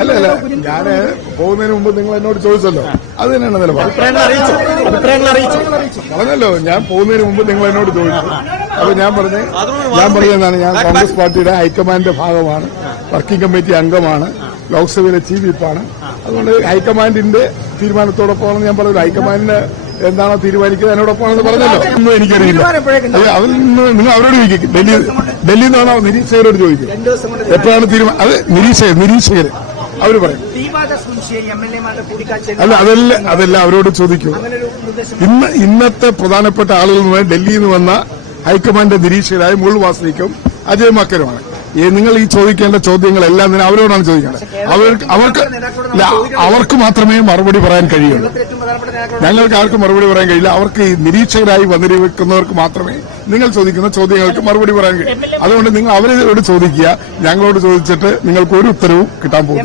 അല്ലല്ല, ഞാന് പോകുന്നതിന് മുമ്പ് നിങ്ങൾ എന്നോട് ചോദിച്ചല്ലോ, അത് തന്നെയാണ് നിലപാട്. പറഞ്ഞല്ലോ, ഞാൻ പോകുന്നതിന് മുമ്പ് നിങ്ങൾ എന്നോട് ചോദിച്ചു. അപ്പൊ ഞാൻ പറഞ്ഞതാണ്, ഞാൻ കോൺഗ്രസ് പാർട്ടിയുടെ ഹൈക്കമാൻഡിന്റെ ഭാഗമാണ്, വർക്കിംഗ് കമ്മിറ്റി അംഗമാണ്, ലോക്സഭയിലെ ചീഫ് വിപ്പാണ്. അതുകൊണ്ട് ഹൈക്കമാൻഡിന്റെ തീരുമാനത്തോടൊപ്പമാണെന്ന് ഞാൻ പറഞ്ഞു. ഹൈക്കമാൻഡിന് എന്താണോ തീരുമാനിക്കുന്നത് അതിനോടൊപ്പമാണെന്ന് പറഞ്ഞല്ലോ. ഒന്നും എനിക്കറിയില്ല. അതിൽ നിങ്ങൾ അവരോട് ചോദിക്കും. ഡൽഹിയിൽ നിന്നാണോ നിരീക്ഷകരോട് ചോദിക്കും എപ്പോഴാണ് തീരുമാനം. അത് നിരീക്ഷകർ അവര് പറയും. അല്ല, അതെല്ലാം അവരോട് ചോദിക്കൂ. ഇന്നത്തെ പ്രധാനപ്പെട്ട ആളുകൾ ഡൽഹിയിൽ നിന്ന് വന്ന ഹൈക്കമാൻഡ് നിരീക്ഷകരായ മുകുൾ വാസ്നിക്കും അജയ് മക്കരുമാണ്. നിങ്ങൾ ഈ ചോദിക്കേണ്ട ചോദ്യങ്ങളെല്ലാം തന്നെ അവരോടാണ് ചോദിക്കേണ്ടത്. അവർക്ക് മാത്രമേ മറുപടി പറയാൻ കഴിയുള്ളൂ. ഞങ്ങൾക്ക് ആർക്കും മറുപടി പറയാൻ കഴിയില്ല. അവർക്ക് ഈ നിരീക്ഷകരായി വന്നിരിക്കുന്നവർക്ക് മാത്രമേ നിങ്ങൾ ചോദിക്കുന്ന ചോദ്യങ്ങൾക്ക് മറുപടി പറയാൻ കഴിയും. അതുകൊണ്ട് നിങ്ങൾ അവരോട് ചോദിക്കുക. ഞങ്ങളോട് ചോദിച്ചിട്ട് നിങ്ങൾക്ക് ഒരു ഉത്തരവും കിട്ടാൻ പോകും.